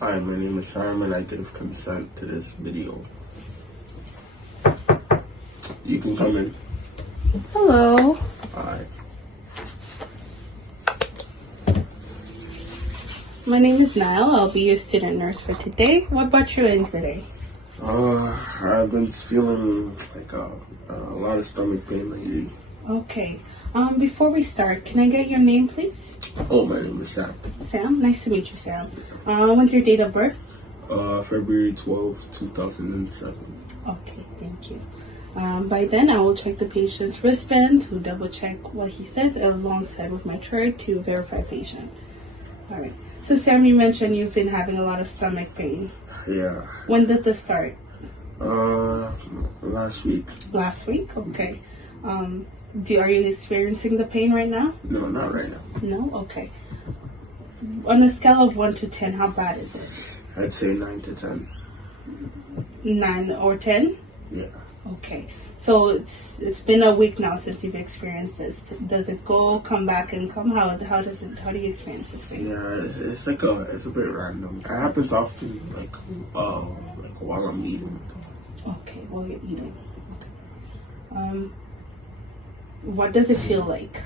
Hi, my name is Sam and I give consent to this video. You can come in. Hello. Hi. My name is Niall. I'll be your student nurse for today. What brought you in today? I've been feeling like a lot of stomach pain lately. Okay. Before we start, can I get your name, please? Oh, my name is Sam. Sam? Nice to meet you, Sam. When's your date of birth? February 12th, 2007. Okay, thank you. By then, I will check the patient's wristband to double check what he says alongside with my chart to verify patient. All right. So, Sam, you mentioned you've been having a lot of stomach pain. Yeah. When did this start? Last week. Last week? Okay. Are you experiencing the pain right now? No, not right now. No? Okay. On a scale of 1 to 10, how bad is it? I'd say 9 to 10. 9 or 10? Yeah. Okay. So it's been a week now since you've experienced this. Does it come back and come? How do you experience this pain? Yeah, it's a bit random. It happens often, like while I'm eating. Okay, while you're eating. Okay. What does it feel like?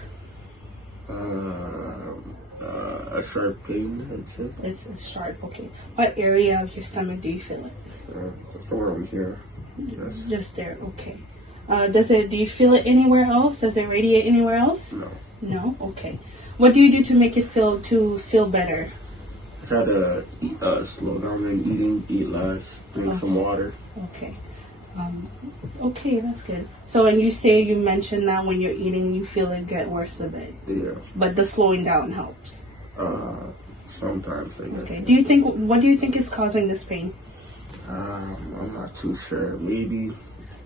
A sharp pain, I'd say. It's sharp. Okay. What area of your stomach do you feel it? Around here. Yes. Just there. Okay. Do you feel it anywhere else? Does it radiate anywhere else? No. No? Okay. What do you do to make it feel better? I try to slow down in eating, eat less, drink some water. Okay. Okay, that's good. So when you mentioned that when you're eating, you feel it get worse a bit. Yeah. But the slowing down helps. Sometimes, I guess. Okay. What do you think is causing this pain? I'm not too sure. Maybe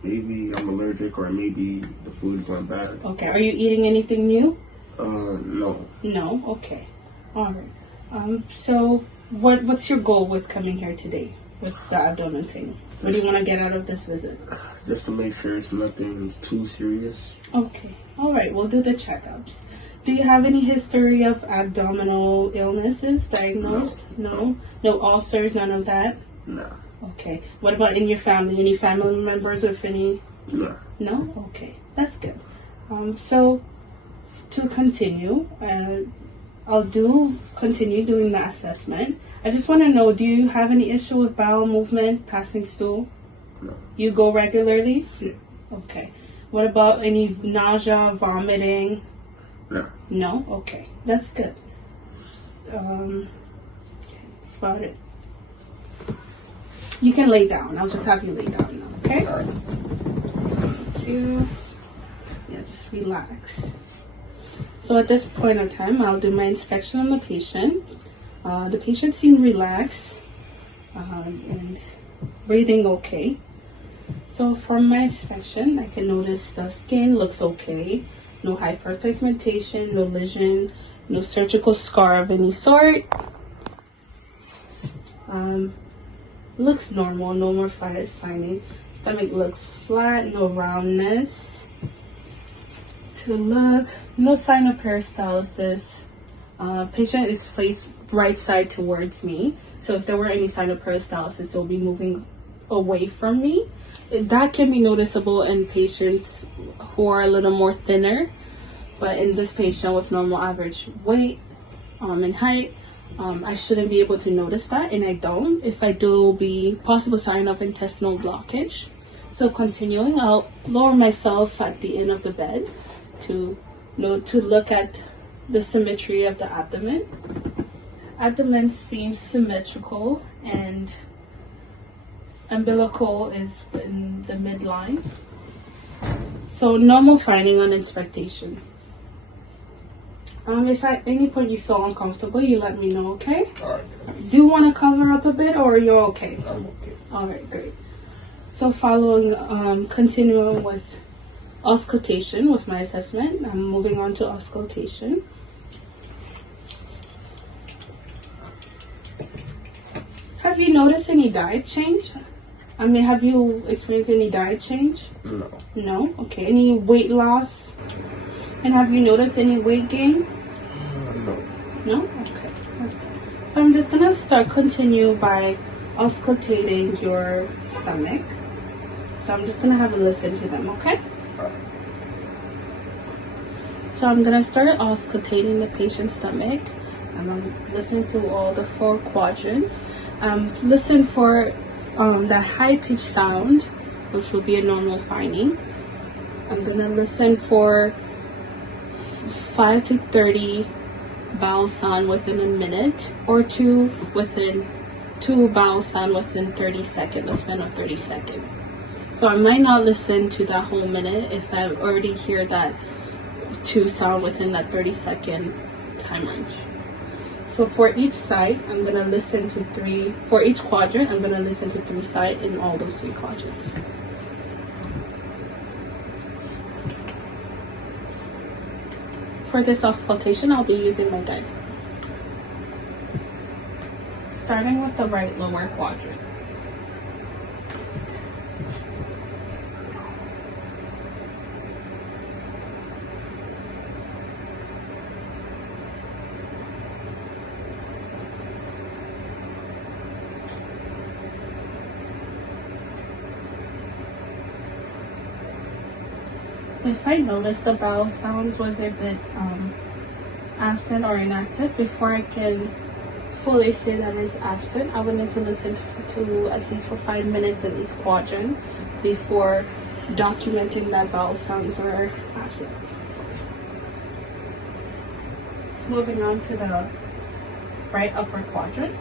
I'm allergic, or maybe the food went bad. Okay. Are you eating anything new? No. No? Okay. All right. So what's your goal with coming here today with the abdomen pain? What do you want to get out of this visit? Just to make sure it's nothing too serious. Okay. All right. We'll do the checkups. Do you have any history of abdominal illnesses diagnosed? No. No ulcers, none of that? No. Okay. What about in your family? Any family members with any? No. No? Okay. That's good. So, to continue, I'll continue doing the assessment. I just want to know, do you have any issue with bowel movement, passing stool? No. You go regularly? Yeah. Okay. What about any nausea, vomiting? No. No? Okay. That's good. That's about it. You can lay down. I'll just have you lay down now, okay? All right. Thank you. Yeah, just relax. So at this point in time, I'll do my inspection on the patient. The patient seemed relaxed and breathing okay. So from my inspection, I can notice the skin looks okay. No hyperpigmentation, no lesion, no surgical scar of any sort. Looks normal, no more finding. Stomach looks flat, no roundness. No sign of peristalsis. Patient is faced right side towards me. So if there were any sign of peristalsis, they'll be moving away from me. That can be noticeable in patients who are a little more thinner. But in this patient with normal average weight and height, I shouldn't be able to notice that, and I don't. If I do, it will be possible sign of intestinal blockage. So continuing, I'll lower myself at the end of the bed to look at the symmetry of the abdomen. Abdomen seems symmetrical, and umbilical is in the midline. So normal finding on inspection. If at any point you feel uncomfortable, you let me know, okay? All right. Do you want to cover up a bit, or you're okay? I'm okay. All right, great. So continuing with auscultation with my assessment, I'm moving on to auscultation. Have you noticed any diet change? Have you experienced any diet change? No. No? Okay. Any weight loss? And have you noticed any weight gain? No. No? Okay. So I'm just gonna continue by auscultating your stomach. So I'm just gonna have a listen to them, okay? So I'm gonna start auscultating the patient's stomach. I'm listening to all the 4 quadrants. Listen for the high-pitched sound, which will be a normal finding. I'm gonna listen for 5 to 30 bowel sound within a minute, or 2 bowel sound within 30 seconds, a span of 30 seconds. So I might not listen to that whole minute if I already hear that 2 sound within that 30-second time range. So for each side, I'm going to listen to 3. For each quadrant, I'm going to listen to 3 sides in all those 3 quadrants. For this auscultation, I'll be using my diaphragm. Starting with the right lower quadrant. If I notice the bowel sounds was a bit absent or inactive, before I can fully say that it's absent, I would need to listen to at least for 5 minutes in each quadrant before documenting that bowel sounds are absent. Moving on to the right upper quadrant.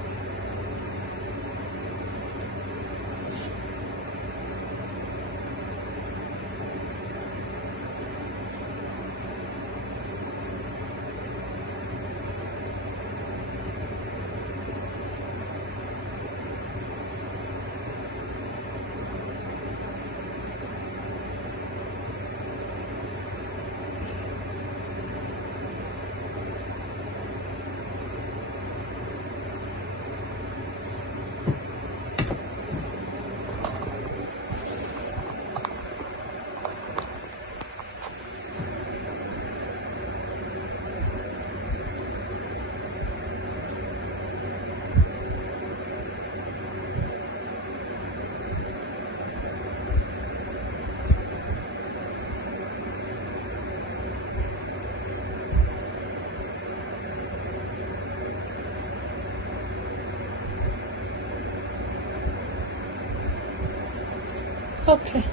Okay,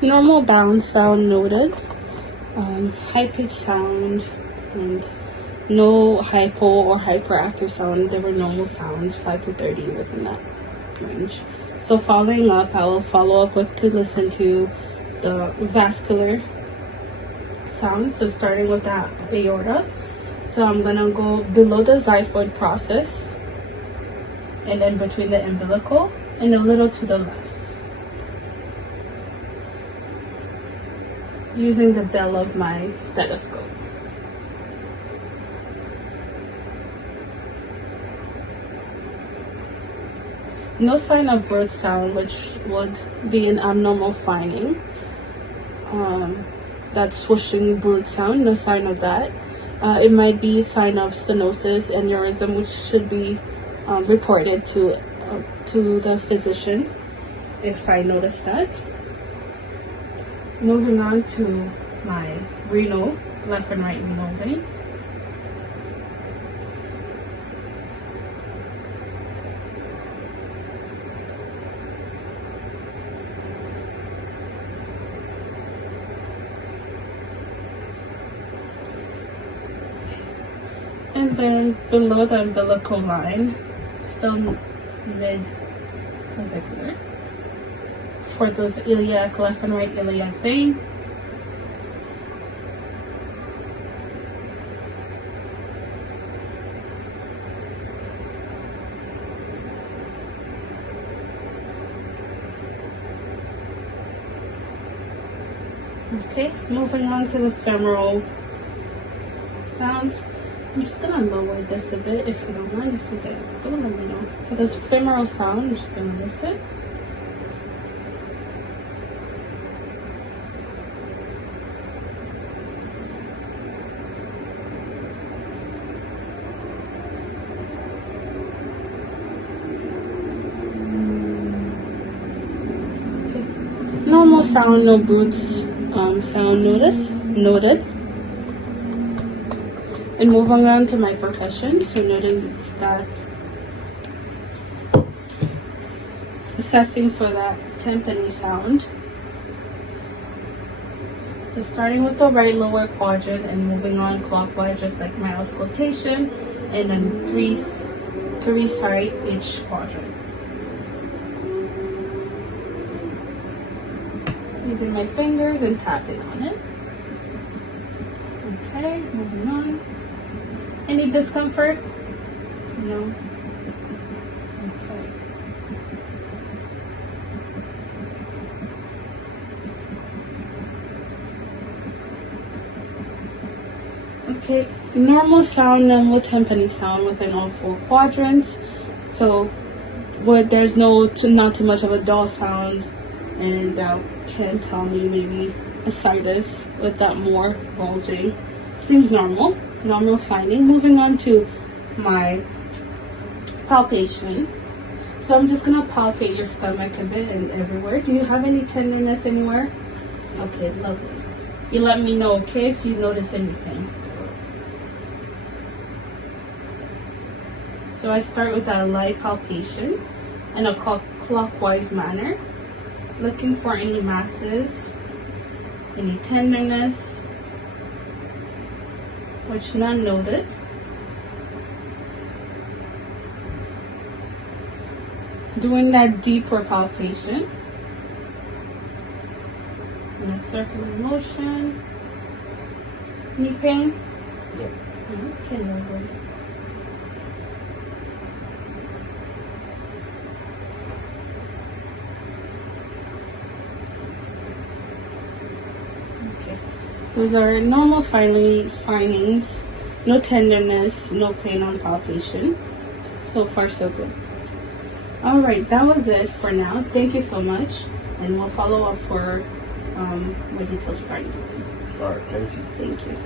normal bound sound noted, high pitched sound, and no hypo or hyperactive sound. There were normal sounds, 5 to 30 within that range. So following up, I will follow up with to listen to the vascular sounds. So starting with the aorta. So I'm gonna go below the xiphoid process, and then between the umbilical, and a little to the left, using the bell of my stethoscope. No sign of birth sound, which would be an abnormal finding. That swooshing brood sound, no sign of that. It might be a sign of stenosis, aneurysm, which should be reported to the physician if I notice that. Moving on to my renal, left and right renal vein. And then below the umbilical line, still mid-clavicular, for those iliac, left and right iliac vein. Okay, moving on to the femoral sounds. I'm just gonna lower this a bit if you don't mind. If you get it, don't let me know. For this femoral sound, I'm just gonna listen. sound, no brutes sound noted. And moving on to my percussion, so noting that, assessing for that timpani sound. So starting with the right lower quadrant and moving on clockwise, just like my auscultation, and then three side each quadrant. Using my fingers and tapping on it. Okay, moving on. Any discomfort? No. Okay. Okay, normal sound, normal timpani sound within all 4 quadrants. So, there's not too much of a dull sound, and that can tell me maybe a sinus with that more bulging. Seems normal finding. Moving on to my palpation. So I'm just gonna palpate your stomach a bit and everywhere. Do you have any tenderness anywhere? Okay, lovely. You let me know, okay, if you notice anything. So I start with that light palpation in a clockwise manner, looking for any masses, any tenderness, which none noted. Doing that deeper palpation in a circular motion. Any pain? Yeah. Okay, lovely. Those are normal findings. No tenderness, no pain on palpation. So far, so good. Alright, that was it for now. Thank you so much. And we'll follow up for more details regarding it. Alright, thank you. Thank you.